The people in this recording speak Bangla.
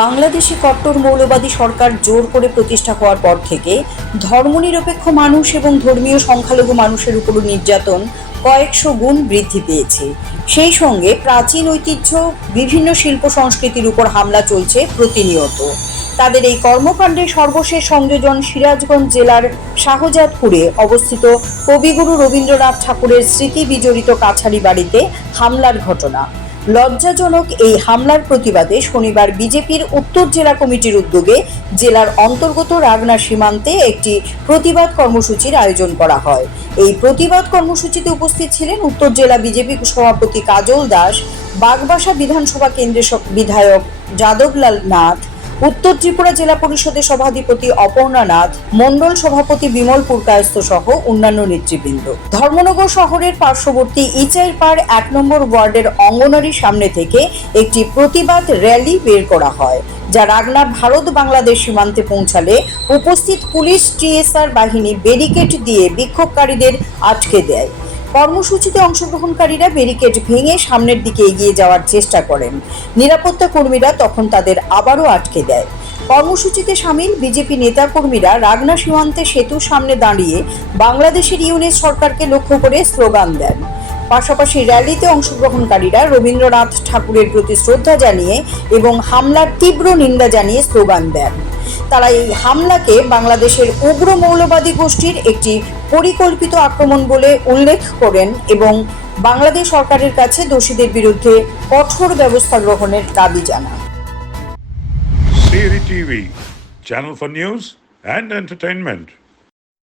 বাংলাদেশি কট্টর মৌলবাদী সরকার জোর করে প্রতিষ্ঠা হওয়ার পর থেকে ধর্মনিরপেক্ষ মানুষ এবং ধর্মীয় সংখ্যালঘু মানুষের উপর নির্যাতন কয়েকশো গুণ বৃদ্ধি পেয়েছে। সেই সঙ্গে প্রাচীন ঐতিহ্য, বিভিন্ন শিল্প সংস্কৃতির উপর হামলা চলছে প্রতিনিয়ত। তাদের এই কর্মকাণ্ডের সর্বশেষ সংযোজন সিরাজগঞ্জ জেলার শাহজাদপুরে অবস্থিত কবিগুরু রবীন্দ্রনাথ ঠাকুরের স্মৃতি বিজড়িত কাছারি বাড়িতে হামলার ঘটনা। লজ্জাজনক এই হামলার প্রতিবাদে শনিবার বিজেপির উত্তর জেলা কমিটির উদ্যোগে জেলার অন্তর্গত রাগনা সীমান্তে একটি প্রতিবাদ কর্মসূচির আয়োজন করা হয়। এই প্রতিবাদ কর্মসূচিতে উপস্থিত ছিলেন উত্তর জেলা বিজেপি সভাপতি কাজল দাস, বাগবাসা বিধানসভা কেন্দ্রের বিধায়ক যাদবলাল নাথ, উত্তর ত্রিপুরা জেলা পরিষদের সভাধিপতি অপর্ণা নাথ, মণ্ডল সভাপতি বিমল পুরকায়স্থ সহ অন্যান্য নেতৃবৃন্দ। ধর্মনগর শহরের পার্শ্ববর্তী ইচাইরপাড় 1 নম্বর ওয়ার্ডের অঙ্গনারীর সামনে থেকে একটি প্রতিবাদ র্যালি বের করা হয়, যা রাগনা ভারত বাংলাদেশ সীমান্তে পৌঁছালে উপস্থিত পুলিশ টিএসআর বাহিনী ব্যারিকেড দিয়ে বিক্ষোভকারীদের আটকে দেয়। কর্মসূচিতে অংশগ্রহণকারীরা ব্যারিকেড ভেঙে সামনের দিকে এগিয়ে যাওয়ার চেষ্টা করেন। নিরাপত্তা কর্মীরা তখন তাদের আবারও আটকে দেয়। কর্মসূচিতে সামিল বিজেপি নেতাকর্মীরা রাগনা সীমান্তে সেতুর সামনে দাঁড়িয়ে বাংলাদেশের ইউনিট সরকারকে লক্ষ্য করে স্লোগান দেন। পাশাপাশি র্যালিতে অংশগ্রহণকারীরা রবীন্দ্রনাথ ঠাকুরের প্রতি শ্রদ্ধা জানিয়ে এবং হামলার তীব্র নিন্দা জানিয়ে স্লোগান দেন। তারা এই হামলাকে বাংলাদেশের উগ্র মৌলবাদী গোষ্ঠীর একটি পরিকল্পিত আক্রমণ বলে উল্লেখ করেন এবং বাংলাদেশ সরকারের কাছে দোষীদের বিরুদ্ধে কঠোর ব্যবস্থা গ্রহণের দাবি জানান। CRI TV, channel for news and entertainment.